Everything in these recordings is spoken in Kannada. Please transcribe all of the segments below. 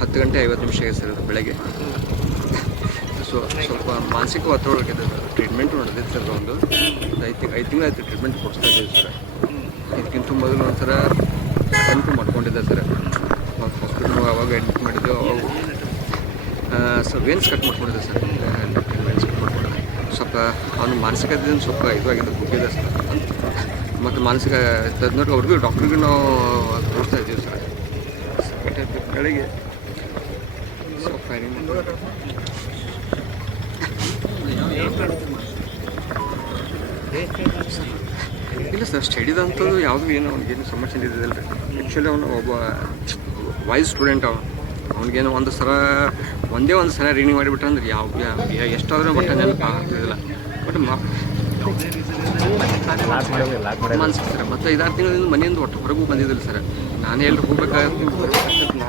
ಹತ್ತು ಗಂಟೆ ಐವತ್ತು ನಿಮಿಷ ಸರ್ ಅದು ಬೆಳಗ್ಗೆ. ಸೊ ಸ್ವಲ್ಪ ಮಾನಸಿಕ ಒತ್ತಡ ಇದೆ ಸರ್ ಟ್ರೀಟ್ಮೆಂಟ್ ನಡೆದಿತ್ತು ಸರ್ ಒಂದು. ಐದು ತಿಂಗ್, ಐದು ತಿಂಗಳು ಆಯ್ತು ಟ್ರೀಟ್ಮೆಂಟ್ ಕೊಡ್ತಾ ಇದ್ದೀವಿ ಸರ್. ಇದಕ್ಕಿಂತ ಮೊದಲು ಒಂದ್ಸಲ ಅಟೆಂಪ್ಟ್ ಮಾಡ್ಕೊಂಡಿದ್ದೆ ಸರ್. ಹಾಸ್ಪಿಟ್ಲು ಅವಾಗ ಅಡ್ಮಿಟ್ ಮಾಡಿದ್ದು ಅವಾಗ ಸೊ ವೇನ್ಸ್ ಕಟ್ ಮಾಡ್ಕೊಂಡಿದ್ದೆ ಸರ್. ವೇನ್ಸ್ ಕಟ್ ಮಾಡ್ಕೊಂಡಿದ್ದೆ ಸ್ವಲ್ಪ ಅವನು ಮಾನಸಿಕ ಸ್ವಲ್ಪ ಇದಾಗಿದೆ ಕುಗ್ಗಿದೆ ಸರ್. ಮತ್ತು ಮಾನಸಿಕ ತಜ್ಞರು ಅವ್ರಿಗೂ ಡಾಕ್ಟ್ರಿಗೂ ನಾವು ತೋರಿಸ್ತಾ ಇದ್ದೀವಿ ಸರ್. ಬೆಳಗ್ಗೆ ಇಲ್ಲ ಸರ್ ಸ್ಟಡಿದಂಥದ್ದು ಯಾವುದೂ ಏನೋ ಅವ್ನಿಗೇನು ಸಮಸ್ಯೆ ಇದ್ದಿಲ್ಲ ರೀ ಆ್ಯಕ್ಚುಲಿ ಅವನು ಒಬ್ಬ ವೈಸ್ ಸ್ಟೂಡೆಂಟ್ ಅವನು ಅವ್ನಿಗೇನು ಒಂದು ಸಲ ಒಂದೇ ಒಂದು ಸಲ ರೀಡಿಂಗ್ ಮಾಡಿಬಿಟ್ರೆ ಅಂದ್ರೆ ಯಾವ ಎಷ್ಟಾದರೂ ಎಷ್ಟಾದ್ರೂ ಬಟ್ ನೆನಪು ಆಗ್ತಿದ್ದಿಲ್ಲ ಬಟ್ ಮನ್ಸಿಗೆ ಸರ್ ಮತ್ತು ಐದಾರು ತಿಂಗಳಿಂದ ಮನೆಯಿಂದ ಒಟ್ಟು ಹೊರಗೂ ಬಂದಿದ್ದಿಲ್ಲ ಸರ್. ನಾನೇ ಎಲ್ಲಿ ಹೋಗ್ಬೇಕಾಗ್ತದೆ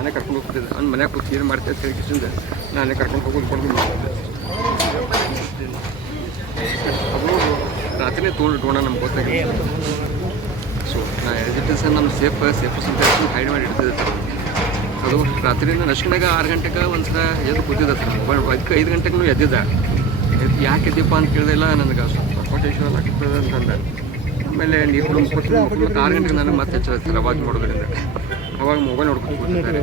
ನಾನೇ ಕರ್ಕೊಂಡು ಹೋಗ್ತಿದ್ದೆ. ಅವ್ನು ಮನ್ಯಾಗ ಕೂತು ಏನು ಮಾಡ್ತಾ ಅಂತ ಹೇಳಿ ನಾನೇ ಕರ್ಕೊಂಡು ಹೋಗೋದು ಕೊಂಡು ಮಾಡ್ತಿದ್ದೆ ಅದು ರಾತ್ರಿನೇ ಇಟ್ಕೊಂಡ ನಮ್ಗೆ ಗೊತ್ತಾಗಿಲ್ಲ ಸೊ ನಾ ಎಜುಕೇಷನ್ ನಮ್ಮ ಸೇಫ್ ಸೇಫ್ ಅಂತ ಹೈಡ್ ಮಾಡಿ ಇಡ್ತಿದ್ದೆ ಸರ್. ಅದು ರಾತ್ರಿಯಿಂದ ನಶ್ಕನಾಗ ಆರು ಗಂಟೆಗೆ ಒಂದ್ಸಲ ಎದ್ದು ಕೂತಿದ್ದೆ ಸರ್. ಮೊಬೈಲ್ ಅದಕ್ಕೆ ಐದು ಗಂಟೆಗೂ ಎದ್ದಿದ್ದೆ. ಎದ್ದು ಯಾಕೆ ಎದ್ದಿಪ್ಪ ಅಂತ ಕೇಳಿದಿಲ್ಲ ನನಗೆ ಸ್ವಲ್ಪ ಟೆನ್ಷನ್ ಆಗ್ತದೆ ಅಂತಂದೆ ಆಮೇಲೆ ನೀರು ಕೊಟ್ಟು ಮುಗಿಸ್ಕೊಟ್ಟು ಆರು ಗಂಟೆಗೆ ನಾನು ಮತ್ತೆ ಎಚ್ಚರ ಸರ್ ಅವಾಗ ಮಾಡೋದ್ರಿಂದ ಅವಾಗ ಮೊಬೈಲ್ ನೋಡ್ಕೊಂಡು ಕೂತಿದ್ದಾರೆ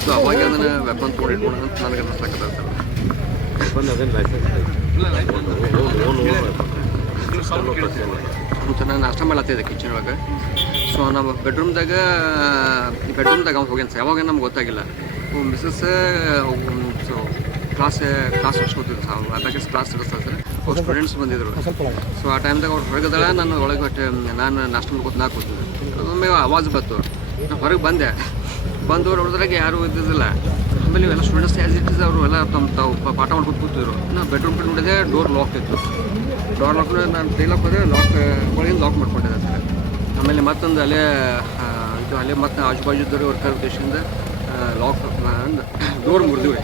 ಸೊ ಅವಾಗ ಅದನ್ನು ವೆಪನ್ ತೊಗೊಂಡು ಇಟ್ಕೊಂಡು ಅಂತ ನನಗೆ ಅದೇನು ಲೈಸೆನ್ಸ್ ಚೆನ್ನಾಗಿ ನಾಷ್ಟ ಮಾಡ್ಲತ್ತಿದ್ದೆ ಕಿಚನ್ ಒಳಗೆ ಸೊ ನಾವು ಬೆಡ್ರೂಮ್ದಾಗ ಬೆಡ್ರೂಮ್ದಾಗ ಅವ್ನು ಹೋಗ್ಯಾನ ಸರ್ ಯಾವಾಗ ನಮ್ಗೆ ಗೊತ್ತಾಗಿಲ್ಲ ಮಿಸಸ್ ಸೊ ಕ್ಲಾಸ್ ಕ್ಲಾಸ್ ನಡೆಸ್ಕೊತಿದ್ರು ಸರ್ ಅದಾಗ ಕ್ಲಾಸ್ ಇರುತ್ತೆ ಸರ್ ಸ್ಟೂಡೆಂಟ್ಸ್ ಬಂದಿದ್ರು. ಸೊ ಆ ಟೈಮ್ದಾಗ ಅವ್ರು ಹೊರಗದಳ ನಾನು ಒಳಗೆ ಹೊಟ್ಟೆ ನಾನು ನಾಷ್ಟ ಮಾಡ್ಕೊತ ನಾ ಕೂತಿದ್ದೆ ಅದೊಮ್ಮೆ ಆವಾಜ್ ಬಂತು. ನಾನು ಹೊರಗೆ ಬಂದೆ. ಬಂದು ಹೊಡೆದ್ರಾಗ ಯಾರೂ ಇದ್ದಿದ್ದಿಲ್ಲ. ಆಮೇಲೆ ಇವೆಲ್ಲ ಸ್ಟೂಡೆಂಟ್ಸ್ ಆ್ಯಸ್ ಇಟ್ ಇಸ್ ಅವರು ಎಲ್ಲ ತಮ್ಮ ತಾವು ಪಾಠ ಮಾಡ್ಕೊಂಡು ಕೂತಿದ್ರು. ನಾನು ಬೆಡ್ರೂಮ್ ಬಿಟ್ಟು ನೋಡಿದೆ ಡೋರ್ ಲಾಕ್ ಇತ್ತು. ಡೋರ್ ಲಾಕ್ ನಾನು ತೆಗಿಲಕ್ಕೆ ಹೋದ್ರೆ ಲಾಕ್ ಒಳಗಿಂದ ಲಾಕ್ ಮಾಡ್ಕೊಂಡಿದ್ದೆ ಸರ್ ಆಮೇಲೆ ಮತ್ತೊಂದು ಅಲ್ಲೇ ಇದು ಅಲ್ಲೇ ಮತ್ತೆ ಆಜು ಬಾಜು ಇದ್ದವ್ರು ಅವ್ರ ಕರ್ ಉದ್ದೇಶದಿಂದ ಲಾಕ್ ಡೋರ್ ಮುರಿದಿವಿ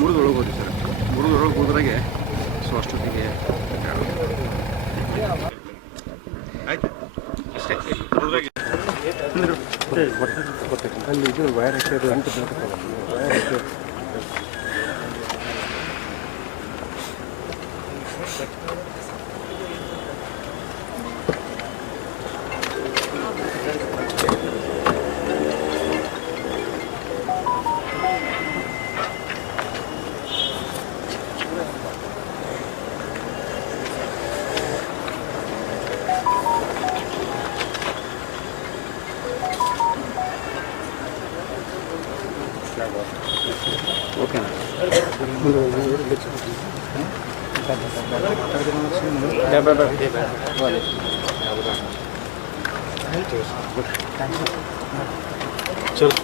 ಮುರಿದು ಒಳಗೆ ಹೋದ್ವಿ ಸರ್. ಮುರಿದು ಒಳಗೆ ಹೋದ್ರಾಗೆ ಸೊ ಅಷ್ಟೊತ್ತಿಗೆ ಅಲ್ಲಿ ಇದು ವೈರ್ ಹಾಕಿರೋದು ಅಂಟು ವೈರ್ ఓకేనా చల్